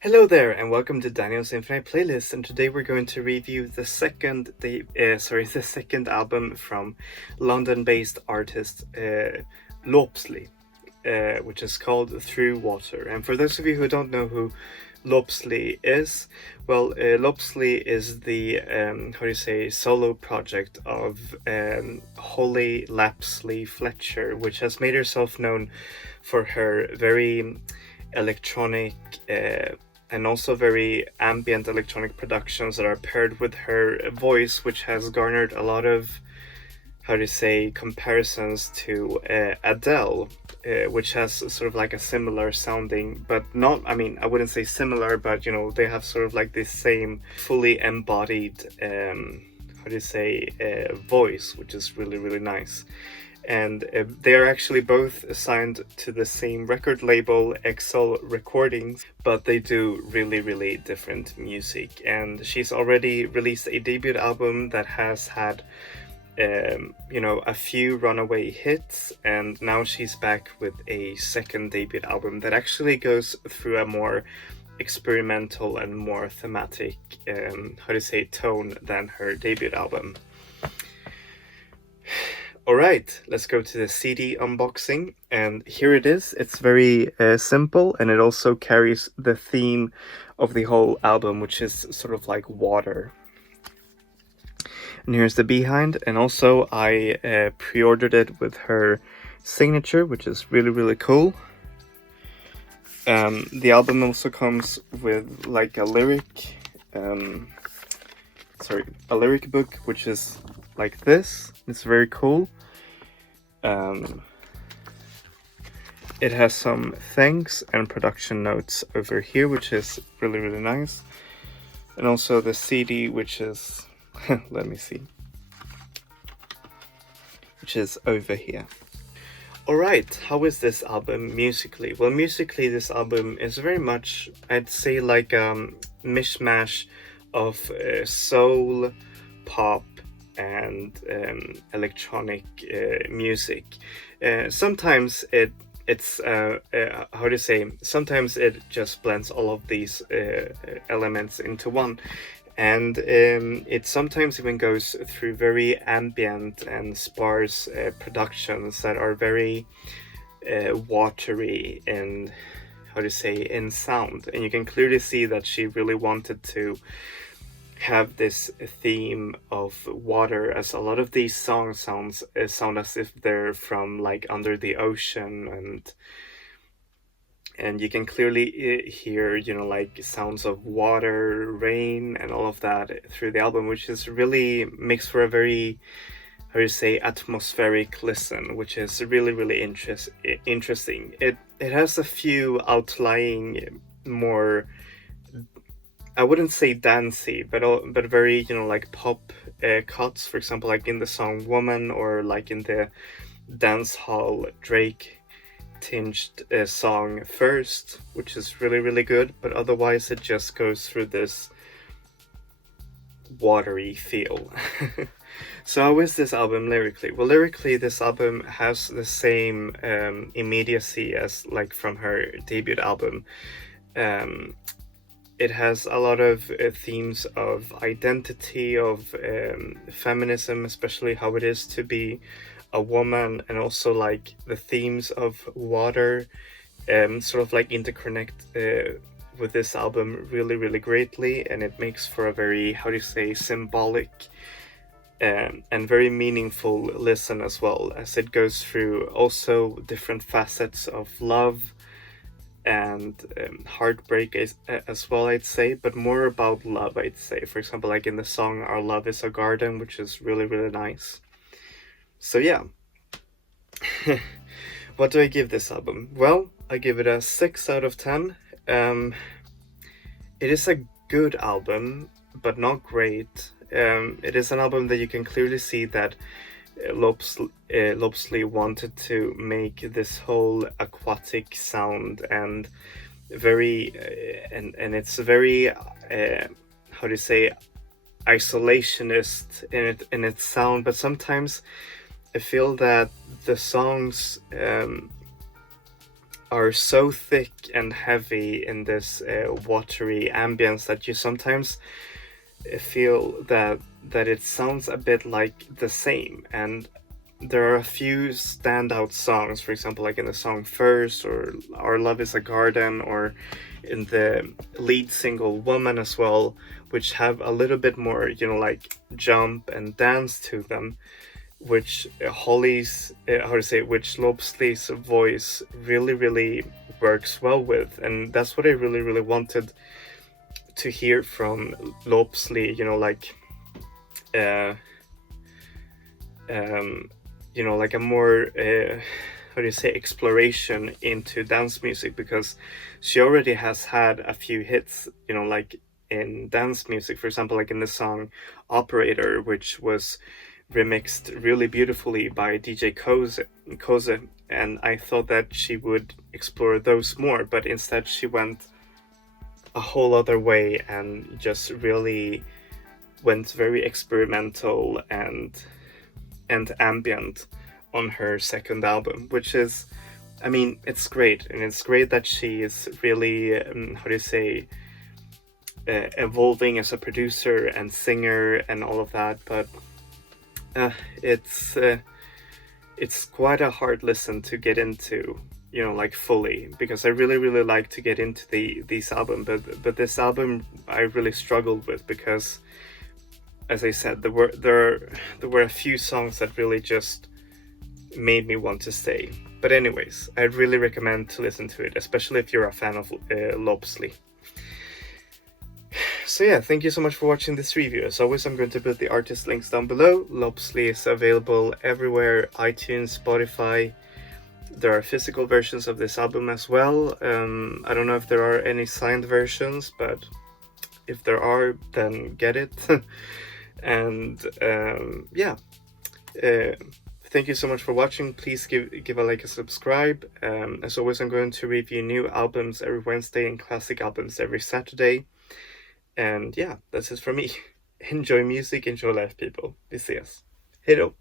Hello there, and welcome to Daniel's Infinite Playlist. And today we're going to review the second album from London-based artist Låpsley, which is called Through Water. And for those of you who don't know who Låpsley is, well, Låpsley is the solo project of Holly Lapsley Fletcher, which has made herself known for her very electronic and also very ambient electronic productions that are paired with her voice, which has garnered a lot of comparisons to Adele, which has sort of like a similar sounding, but not, I mean, I wouldn't say similar, but they have sort of like this same fully embodied voice, which is really, really nice. And they are actually both signed to the same record label, Excel Recordings, but they do really, really different music. And she's already released a debut album that has had, a few runaway hits, and now she's back with a second debut album that actually goes through a more experimental and more thematic, tone than her debut album. Alright, let's go to the CD unboxing, and here it is. It's very simple, and it also carries the theme of the whole album, which is sort of like water. And here's the behind, and also I pre-ordered it with her signature, which is really, really cool. The album also comes with like a lyric book, which is like this. It's very cool. It has some thanks and production notes over here, which is really, really nice. And also the CD, which is, let me see, which is over here. Alright, how is this album musically? Well, musically, this album is very much, I'd say, like a mishmash of soul, pop, and electronic music. Sometimes sometimes it just blends all of these elements into one, and it sometimes even goes through very ambient and sparse productions that are very watery and in sound, and you can clearly see that she really wanted to have this theme of water, as a lot of these songs sound as if they're from like under the ocean, and you can clearly hear like sounds of water, rain, and all of that through the album, which is really makes for a very atmospheric listen, which is really, really interesting. It has a few outlying more, I wouldn't say dancey, but very like pop cuts. For example, like in the song "Woman," or like in the dance hall Drake tinged song "First," which is really, really good. But otherwise, it just goes through this watery feel. So how is this album lyrically? Well, lyrically, this album has the same immediacy as like from her debut album. It has a lot of themes of identity, of feminism, especially how it is to be a woman, and also like the themes of water sort of like interconnect with this album really, really greatly, and it makes for a very, symbolic and very meaningful listen, as well as it goes through also different facets of love and heartbreak as well, I'd say, but more about love, I'd say. For example, like in the song "Our Love Is a Garden," which is really, really nice. So yeah. What do I give this album? Well, I give it a 6 out of 10. It is a good album, but not great. It is an album that you can clearly see that Låpsley wanted to make this whole aquatic sound, and very and it's very isolationist in its sound, but sometimes I feel that the songs are so thick and heavy in this watery ambience that you sometimes feel that it sounds a bit like the same. And there are a few standout songs, for example, like in the song First, or Our Love is a Garden, or in the lead single Woman as well, which have a little bit more, like jump and dance to them, which which Låpsley's voice really, really works well with. And that's what I really, really wanted to hear from Låpsley, like a more exploration into dance music, because she already has had a few hits, like in dance music, for example, like in the song Operator, which was remixed really beautifully by DJ Koze, and I thought that she would explore those more, but instead she went a whole other way and just really went very experimental and ambient on her second album, which is, I mean, it's great, and it's great that she is really evolving as a producer and singer and all of that. But it's quite a hard listen to get into, like fully, because I really, really like to get into these album, but this album I really struggled with, because, as I said, there were a few songs that really just made me want to stay. But anyways, I'd really recommend to listen to it, especially if you're a fan of Låpsley. So yeah, thank you so much for watching this review. As always, I'm going to put the artist links down below. Låpsley is available everywhere: iTunes, Spotify. There are physical versions of this album as well. I don't know if there are any signed versions, but if there are, then get it. And thank you so much for watching. Please give a like and subscribe. As always, I'm going to review new albums every Wednesday and classic albums every Saturday. And yeah, that's it from me. Enjoy music, enjoy life, people. Vi ses. Hej då!